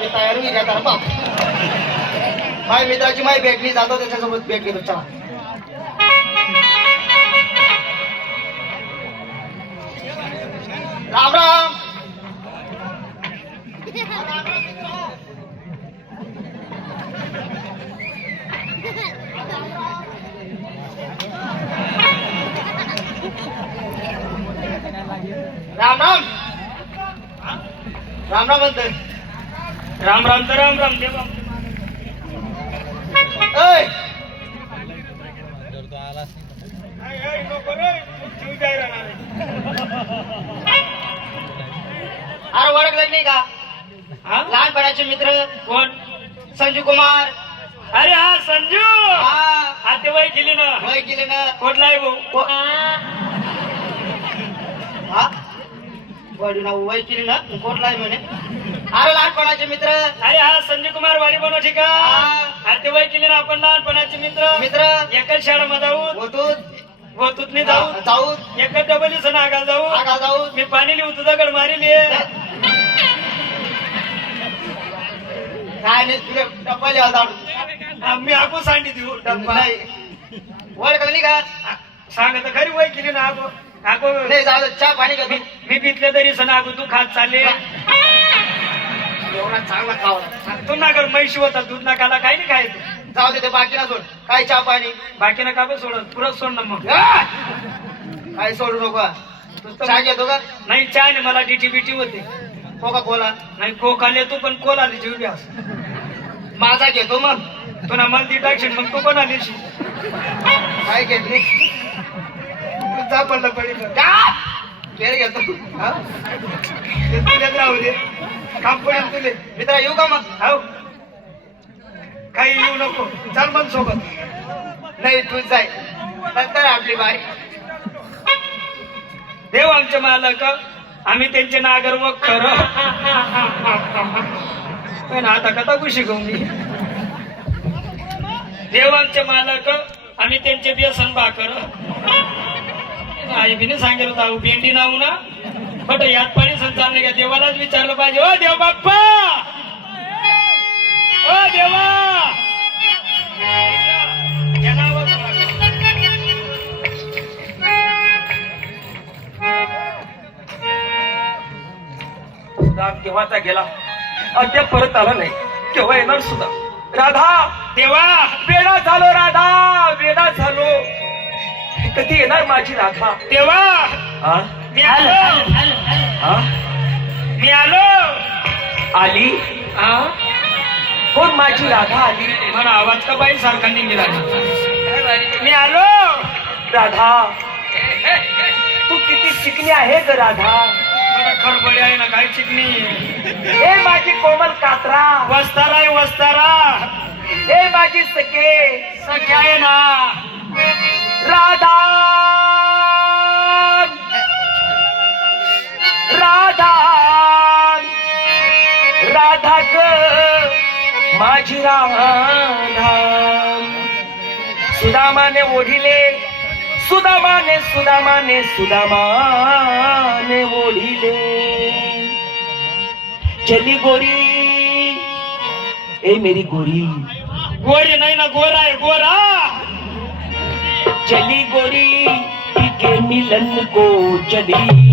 बी तयार होईल आता बाप माझ्या मित्राची माही भेटली जातो त्याच्यासोबत भेट घेतो चला. राम राम. राम राम. राम राम म्हणतोय. राम राम तर राम राम देवा. अरे ओळखलं नाही का? हा? लहानपणाचे मित्र. कोण? संजू कुमार. अरे हा संजू! हा. ते वय केली ना. वय गेले ना. कुठला आहे भाऊ? हा? वडील नाव वय केली ना? कोटला आहे म्हणे? अरे लहानपणाचे मित्र. अरे हा संजय कुमार वाडी बनव ठीक ते वय केली ना आपण लहानपणाचे मित्र. मित्र. एकच शाळेमध्ये जाऊ. होतो नाही जाऊ. जाऊ. एकच डबल सण आगाल जाऊ. आगा जाऊ. मी पाणी लिहू तुझा गड मारिली. काय नाही तुझे डब्बा लिहा जाऊ मी आगो सांगी देऊ डब्बा ओळखलं नाही का सांगत खरी वय केली ना आगो आगो नाही जाऊ चहा पाणी मी पितले तरी सण आगो तू खात चालले एवढा चांगला खावा. तू ना कर म्हैशी होता दूध नाकाला काही नाही खायचं. जाऊ दे ते बाकी ना सोड. काय चहा पाणी? बाकी ना का बे सोडत? पुरं सोड ना मग! काय सोडू नको. चहा घेतो का? नाही चहा नाही मला डिटी बिटी होते. Coca Cola? नाही कोक तू पण कोल आली जीव माझा घेतो मग. तू ना मला ती टाकशील मग तू पण आलीशी काय घेत नाही जा पडलं पडेल का? मित्र घेतो राहू दे काम पडेल तुले मित्रा येऊ का मग? हो? काही येऊ नको. चल मग सोबत. नाही तू जाय. नंतर आपली बाई. देव आमचे मालक. आम्ही त्यांचे नागर व खरं पण आता कथा कुशी घेऊ मी? देव आमचे मालक. आम्ही त्यांचे व्यसन भाकर. आई बिने सांगेल होता भेंडी नाव ना. बट यात पाणी संचालने का देवालाच विचारलं पाहिजे ओ देव बाप्पा! ओ देवा! केव्हाचा गेला? अद्याप परत आला नाही. केव्हा येणार सुद्धा राधा! देवा! वेडा झालो राधा! वेडा झालो! कधी येणार माझी राधा? देवा! हा? मी आलो! हा? मी आलो! आली? हा कोण माझी राधा आली? मला आवाज का बाई सारखा निघाला मी आलो! राधा तू किती शिकली आहे ग राधा? मला खरबडी आहे ना काय चिकनी? हे माझी कोमल कात्रा. वस्तारा आहे वस्तारा. हे माझी सखे सख्या आहे ना. राधा! राधा! राधा ग माझी राधा! सुदामाने ओढिले सुदामाने सुदामाने सुदामाने ओढिले। चली गोरी ए मेरी गोरी। गोरी नाही ना गोरा आहे गोरा! चली गोरी के मिलन को चली।